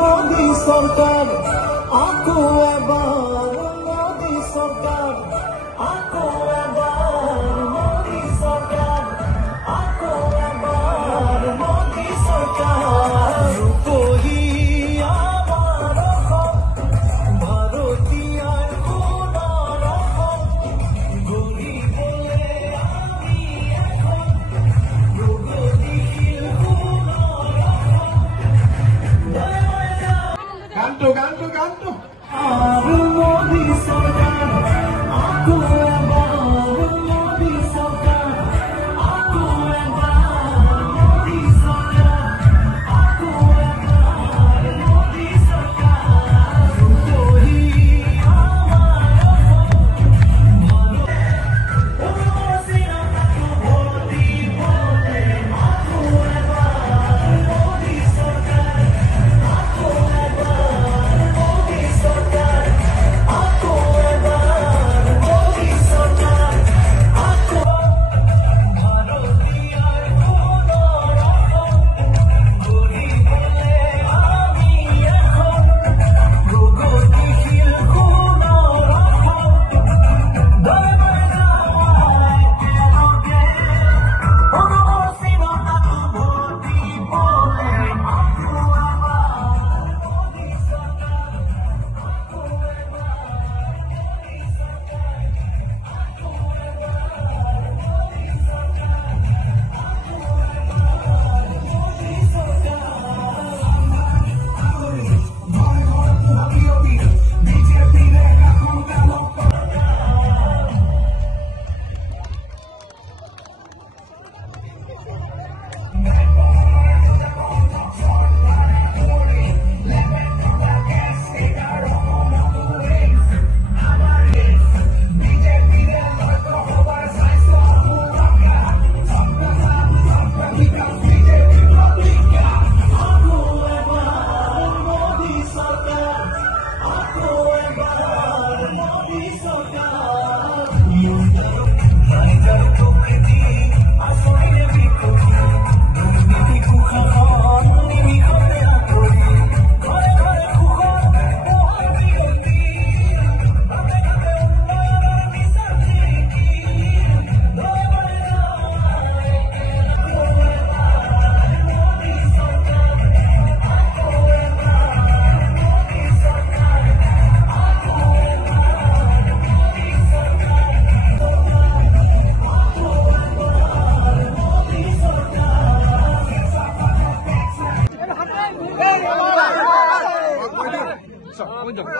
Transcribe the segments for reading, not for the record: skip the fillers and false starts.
मोदी सरकार आको एबार मोदी सरकार आको एबार मोदी सरकार आको एबार मोदी सरकार रूपही आबार भारतीयार সোণার গরি বলে আমি এখন প্রগতিশীল Ganto. मोदी सरकार आको एबार मोदी सरकार आको एबार मोदी सरकार आको एबार मोदी सरकार रूपही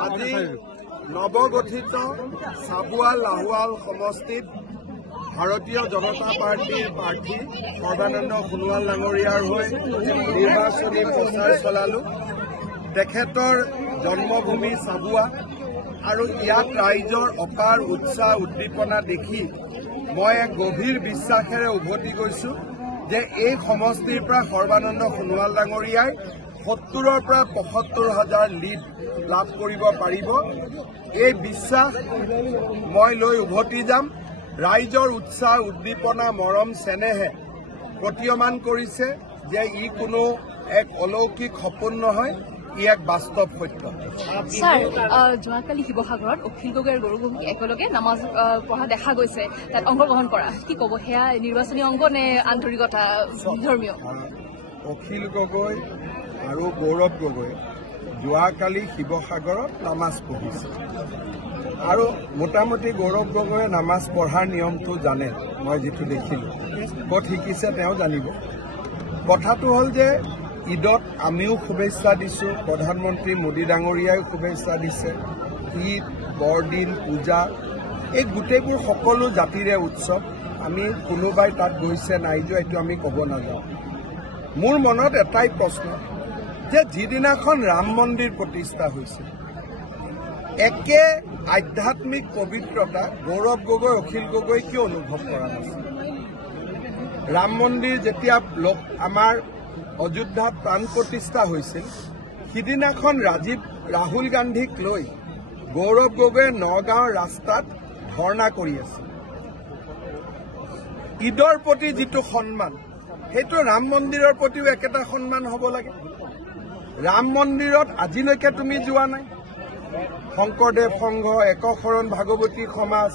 আজি নৱগঠিত চাবুৱা লাহোৱাল সমষ্টিত ভাৰতীয় জনতা পাৰ্টীৰ প্ৰাৰ্থী সৰ্বানন্দ সোণোৱাল ডাঙৰীয়াৰ হৈ নিৰ্বাচনী প্ৰচাৰ চলালো। তেখেতৰ জন্মভূমি চাবুৱা আৰু ইয়াত ৰাইজৰ অপাৰ উৎসাহ উদ্দীপনা দেখি মই এক গভীৰ বিশ্বাসেৰে উভতি গৈছো যে এই সমষ্টিৰ পৰা সৰ্বানন্দ সোণোৱাল ডাঙৰীয়াই 70ৰ পৰা 75,000 লিড লাভ কৰিব পাৰিব। এই বিশ্বাস মই লৈ উভতি যাম। ৰাইজৰ উৎসাহ উদ্দীপনা মৰম চেনেহে প্ৰতীয়মান কৰিছে যে ই কোনো এক অলৌকিক সপোন নহয়, ই এক বাস্তৱ সত্য। স্যাৰ, যোৱাকালি শিৱসাগৰত অখিল গগৈ আৰু গৌৰৱ গগৈক একেলগে নামাজ পঢ়া দেখা গৈছে, তাত অংশগ্ৰহণ কৰা, কি ক'ব? সেয়া নিৰ্বাচনী অংগ নে আন্তৰিকতা ধৰ্মীয়? অখিল গগৈ আৰু গৌৰৱ গগৈ যোৱাকালি শিৱসাগৰত নামাজ পঢ়িছে আৰু মোটামুটি গৌৰৱ গগৈয়ে নামাজ পঢ়াৰ নিয়মটো জানে মই যিটো দেখিলোঁ ক'ত শিকিছে তেওঁ জানিব কথাটো হ'ল যে ঈদত আমিও শুভেচ্ছা দিছোঁ প্ৰধানমন্ত্ৰী মোদী ডাঙৰীয়াইও শুভেচ্ছা দিছে ঈদ বৰদিন পূজা এই গোটেইবোৰ সকলো জাতিৰে উৎসৱ আমি কোনোবাই তাত গৈছে নাই যোৱা এইটো আমি ক'ব নাযাওঁ মোৰ মনত এটাই প্ৰশ্ন যে যিদিনাখন ৰাম মন্দিৰ প্ৰতিষ্ঠা হৈছিল একে আধ্যাত্মিক পবিত্ৰতা গৌৰৱ গগৈ অখিল গগৈ কিয় অনুভৱ কৰা নাছিল ৰাম মন্দিৰ যেতিয়া আমাৰ অযোধ্যাত প্ৰাণ প্ৰতিষ্ঠা হৈছিল সিদিনাখন ৰাহুল গান্ধীক লৈ গৌৰৱ গগৈয়ে নগাঁৱৰ ৰাস্তাত ধৰ্ণা কৰি আছিল ঈদৰ প্ৰতি যিটো সন্মান সেইটো ৰাম মন্দিৰৰ প্ৰতিও একেটা সন্মান হ'ব লাগে ৰাম মন্দিৰত আজিলৈকে তুমি যোৱা নাই শংকৰদেৱ সংঘ একশৰণ ভাগৱতী সমাজ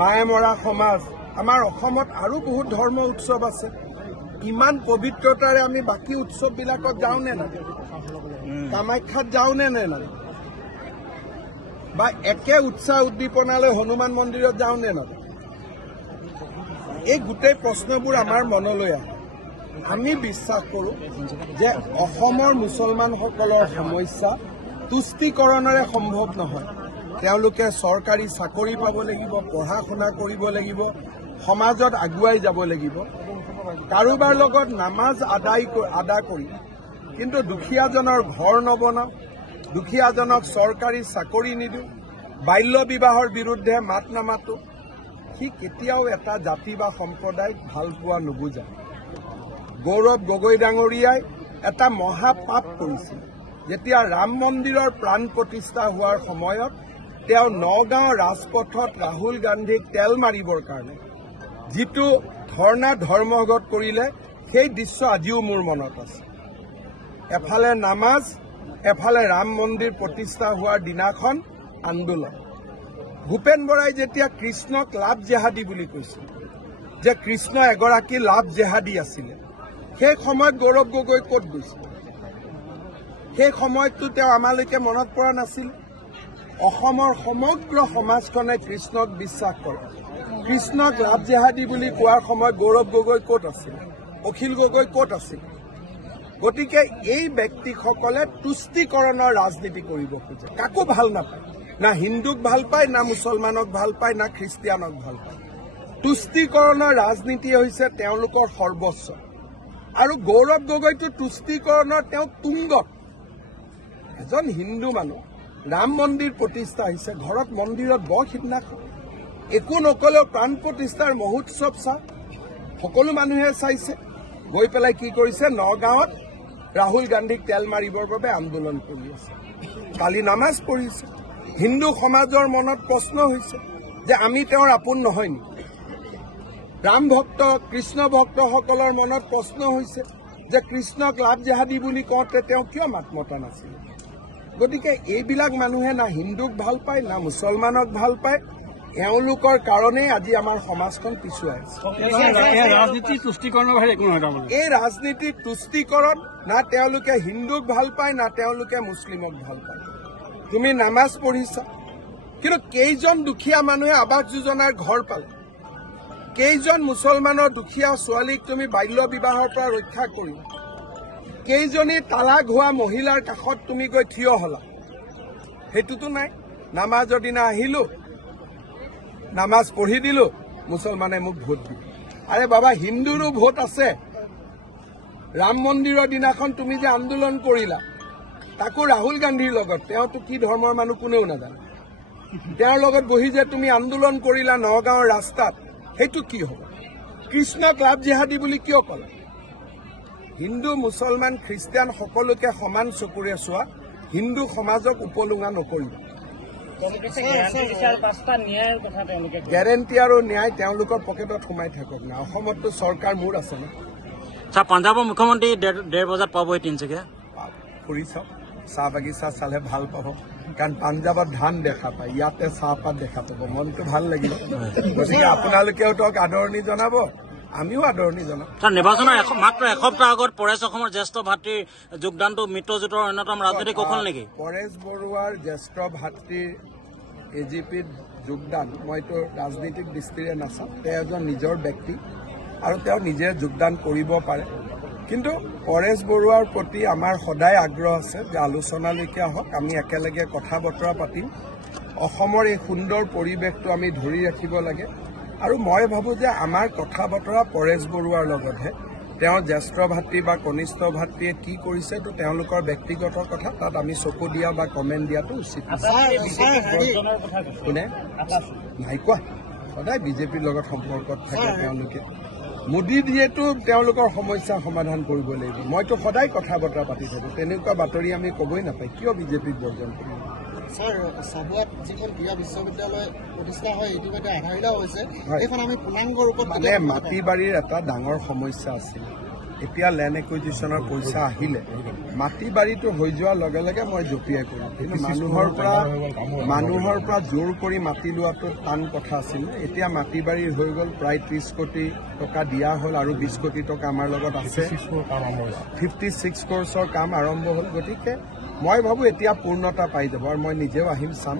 মায়েমৰা সমাজ আমাৰ অসমত আৰু বহুত ধৰ্ম উৎসৱ আছে ইমান পবিত্ৰতাৰে আমি বাকী উৎসৱবিলাকত যাওঁনে নাই কামাখ্যাত যাওঁনে নাই বা একে উৎসাহ উদ্দীপনালৈ হনুমান মন্দিৰত যাওঁনে নাই এই গোটেই প্ৰশ্নবোৰ আমাৰ মনলৈ আহে আমি বিশ্বাস কৰোঁ যে অসমৰ মুছলমানসকলৰ সমস্যা তুষ্টিকৰণেৰে সম্ভৱ নহয় তেওঁলোকে চৰকাৰী চাকৰি পাব লাগিব পঢ়া শুনা কৰিব লাগিব সমাজত আগুৱাই যাব লাগিব কাৰোবাৰ লগত নামাজ আদা কৰি কিন্তু দুখীয়াজনৰ ঘৰ নবনাওঁ দুখীয়াজনক চৰকাৰী চাকৰি নিদিওঁ বাল্য বিবাহৰ বিৰুদ্ধে মাত নামাতোঁ সি কেতিয়াও এটা জাতি বা সম্প্ৰদায়ক ভাল পোৱা নুবুজায় গৌৰৱ গগৈ ডাঙৰীয়াই এটা মহাপাপ কৰিছিল যেতিয়া ৰাম মন্দিৰৰ প্ৰাণ প্ৰতিষ্ঠা হোৱাৰ সময়ত তেওঁ নগাঁৱৰ ৰাজপথত ৰাহুল গান্ধীক তেল মাৰিবৰ কাৰণে যিটো ধৰ্ণা ধৰ্মঘট কৰিলে সেই দৃশ্য আজিও মোৰ মনত আছে এফালে নামাজ এফালে ৰাম মন্দিৰ প্ৰতিষ্ঠা হোৱাৰ দিনাখন আন্দোলন ভূপেন বৰাই যেতিয়া কৃষ্ণক লাভ জেহাদী বুলি কৈছিল যে কৃষ্ণ এগৰাকী লাভ জেহাদী আছিলে সেই সময়ত গৌৰৱ গগৈ ক'ত গৈছিল সেই সময়ততো তেওঁ আমালৈকে মনত পৰা নাছিল অসমৰ সমগ্ৰ সমাজখনে কৃষ্ণক বিশ্বাস কৰে কৃষ্ণক লাভ জেহাদী বুলি কোৱাৰ সময়ত গৌৰৱ গগৈ ক'ত আছিল অখিল গগৈ ক'ত আছিল গতিকে এই ব্যক্তিসকলে তুষ্টিকৰণৰ ৰাজনীতি কৰিব খোজে কাকো ভাল নাপায় না হিন্দুক ভাল পায় না মুছলমানক ভাল পায় না খ্ৰীষ্টিয়ানক ভাল পায় তুষ্টিকৰণৰ ৰাজনীতি হৈছে তেওঁলোকৰ সৰ্বস্ব আৰু গৌৰৱ গগৈটো তুষ্টিকৰণৰ তেওঁ তুংগত এজন হিন্দু মানুহ ৰাম মন্দিৰ প্ৰতিষ্ঠা হৈছে ঘৰত মন্দিৰত বৰ সিদিনাখন একো নকলেও প্ৰাণ প্ৰতিষ্ঠাৰ মহোৎসৱ চাওক সকলো মানুহে চাইছে গৈ পেলাই কি কৰিছে নগাঁৱত ৰাহুল গান্ধীক তেল মাৰিবৰ বাবে আন্দোলন কৰি আছে কালি নামাজ পঢ়িছে হিন্দু সমাজৰ মনত প্ৰশ্ন হৈছে যে আমি তেওঁৰ আপোন নহয় নেকি ৰাম ভক্ত কৃষ্ণ ভক্তসকলৰ মনত প্ৰশ্ন হৈছে যে কৃষ্ণক লাভ জেহাদী বুলি কওঁতে তেওঁ কিয় মাত মতা নাছিল গতিকে এইবিলাক মানুহে না হিন্দুক ভাল পায় না মুছলমানক ভাল পায় এওঁলোকৰ কাৰণেই আজি আমাৰ সমাজখন পিছুৱাই আছে এই ৰাজনীতিৰ তুষ্টিকৰণ না তেওঁলোকে হিন্দুক ভাল পায় না তেওঁলোকে মুছলিমক ভাল পায় তুমি নামাজ পঢ়িছা কিন্তু কেইজন দুখীয়া মানুহে আৱাস যোজনাৰ ঘৰ পালে কেইজন মুছলমানৰ দুখীয়া ছোৱালীক তুমি বাল্য বিবাহৰ পৰা ৰক্ষা কৰিলা কেইজনী তালাক হোৱা মহিলাৰ কাষত তুমি গৈ থিয় হলা সেইটোতো নাই নামাজৰ দিনা আহিলো নামাজ পঢ়ি দিলো মুছলমানে মোক ভোট দিলে আৰে বাবা হিন্দুৰো ভোট আছে ৰাম মন্দিৰৰ দিনাখন তুমি যে আন্দোলন কৰিলা তাকো ৰাহুল গান্ধীৰ লগত তেওঁতো কি ধৰ্মৰ মানুহ কোনেও নাজানে তেওঁৰ লগত বহি যে তুমি আন্দোলন কৰিলা নগাঁৱৰ ৰাস্তাত সেইটো কি হ'ব কৃষ্ণক লাভ জেহাদী বুলি কিয় ক'লা হিন্দু মুছলমান খ্ৰীষ্টিয়ান সকলোকে সমান চকুৰে চোৱা হিন্দু সমাজক উপলুঙা নকৰিবা গ্যাৰেণ্টি আৰু ন্যায় তেওঁলোকৰ পকেটত সোমাই থাকক না অসমততো চৰকাৰ মোৰ আছে না পাঞ্জাৱৰ মুখ্যমন্ত্ৰী 1:30 বজাত পাবহি তিনিচুকীয়া ফুৰি চাওক চাহ বাগিচা চালে ভাল পাব কাৰণ পাঞ্জাৱত ধান দেখা পায় ইয়াতে চাহপাত দেখা পাব মনটো ভাল লাগিব গতিকে আপোনালোকেও তেওঁক আদৰণি জনাব আমিও আদৰণি জনাম। ছাৰ, নিৰ্বাচনৰ মাত্ৰ এসপ্তাহ আগত পৰেশ অসমৰ জ্যেষ্ঠ ভাতৃৰ যোগদানটো মিত্ৰজোঁটৰ অন্যতম ৰাজনৈতিক কৌশল নেকি? পৰেশ বৰুৱাৰ জ্যেষ্ঠ ভাতৃৰ AGPত যোগদান মইতো ৰাজনৈতিক দৃষ্টিৰে নাচাওঁ। তেওঁ এজন নিজৰ ব্যক্তি আৰু তেওঁ নিজে যোগদান কৰিব পাৰে। কিন্তু পৰেশ বৰুৱাৰ প্ৰতি আমাৰ সদায় আগ্ৰহ আছে যে আলোচনালৈকে আহক, আমি একেলগে কথা বতৰা পাতিম। অসমৰ এই সুন্দৰ পৰিৱেশটো আমি ধৰি ৰাখিব লাগে আৰু মই ভাবোঁ যে আমাৰ কথা বতৰা পৰেশ বৰুৱাৰ লগতহে। তেওঁ জ্যেষ্ঠ ভাতৃ বা কনিষ্ঠ ভাতৃয়ে কি কৰিছে তো তেওঁলোকৰ ব্যক্তিগত কথা, তাত আমি চকু দিয়া বা কমেণ্ট দিয়াটো উচিত। কোনে নাই কোৱা, সদায় বিজেপিৰ লগত সম্পৰ্কত থাকে তেওঁলোকে। মোদী দিয়েতো তেওঁলোকৰ সমস্যা সমাধান কৰিব লাগিব। মইতো সদায় কথা বতৰা পাতি থাকোঁ, তেনেকুৱা বাতৰি আমি ক'বই নাপায়। কিয় বিজেপিক বৰ্জন কৰিম? স্যাৰ, চাবুয়াত যিখন ক্ৰীড়া বিশ্ববিদ্যালয় প্ৰতিষ্ঠা হয় ইতিমধ্যে আধাৰিত হৈছে, এইখন আমি পূৰ্ণাংগ ৰূপত মানে মাটি বাৰীৰ এটা ডাঙৰ সমস্যা আছিল। এতিয়া লেণ্ড একুইজিশ্যনৰ পইচা আহিলে মাটি বাৰীটো হৈ যোৱাৰ লগে লগে মই জঁপিয়াই কৰিম। কিন্তু মানুহৰ পৰা জোৰ কৰি মাটি লোৱাটো টান কথা আছিল। এতিয়া মাটি বাৰীৰ হৈ গ'ল, প্ৰায় 30 কোটি টকা দিয়া হ'ল আৰু 20 কোটি টকা আমাৰ লগত আছে। 56 ক্ৰ'ৰ্ছৰ কাম আৰম্ভ হ'ল। গতিকে মই ভাবোঁ এতিয়া পূৰ্ণতা পাই যাব আৰু মই নিজেও আহিম চাম।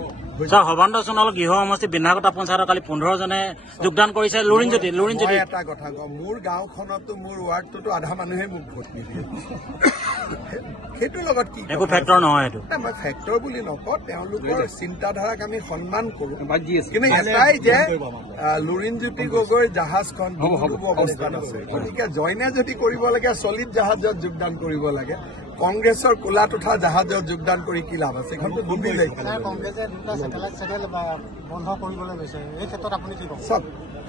ছাৰ, সৰ্বানন্দ সোণোৱাল গৃহ সমষ্টি বিনাকটা পঞ্চায়তৰ কালি 15জনে যোগদান কৰিছে। লুৰিণজ্যোতি মই এটা কথা কওঁ, মোৰ গাঁওখনতো মোৰ ৱাৰ্ডটোতো আধা মানুহে মোক ভোট নিদিয়ে। সেইটোৰ লগত কি একো ফেক্টৰ নহয় এইটো। মই ফেক্টৰ বুলি নকওঁ, তেওঁলোকৰ চিন্তাধাৰাক আমি সন্মান কৰোঁ। কিন্তু এটাই যে লুৰিণজ্যোতি গগৈৰ জাহাজখন ডুবো অৱস্থাত আছে। গতিকে জইনে যদি কৰিব লাগে চলিত জাহাজত যোগদান কৰিব লাগে। কংগ্ৰেছৰ কোলাত উঠা জাহাজত যোগদান কৰি কি লাভ আছে? এইখনতো ডুবিলেই। কংগ্ৰেছে দুটা চেটেলাইট চেনেল বন্ধ কৰিবলৈ গৈছে, এই ক্ষেত্ৰত আপুনি কি ক'ব? চব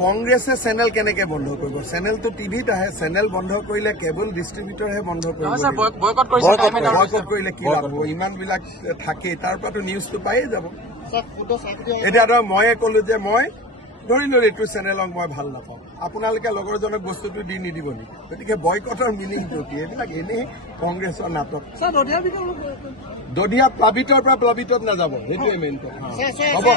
কংগ্ৰেছে চেনেল কেনেকে বন্ধ কৰিব? চেনেলটো টিভিত আহে। চেনেল বন্ধ কৰিলে কেবল ডিষ্ট্ৰিবিউটৰহে বন্ধ কৰিব। বয়কট কৰিলে কি লাভ হ'ব? ইমানবিলাক থাকেই, তাৰ পৰাতো নিউজটো পায়েই যাব। এতিয়া ধৰক ময়ে ক'লো যে মই ধৰি ললো এইটো চেনেলক মই ভাল নাপাওঁ, আপোনালোকে লগৰজনক বস্তুটো দি নিদিব নেকি? গতিকে বয়কটৰ মিনিংটো কি? এইবিলাক এনেই কংগ্ৰেছৰ নাটক। দধিয়া প্লাবিতৰ পৰা প্লাবিতত নাযাব, সেইটোৱে মেইন কথা। হ'ব।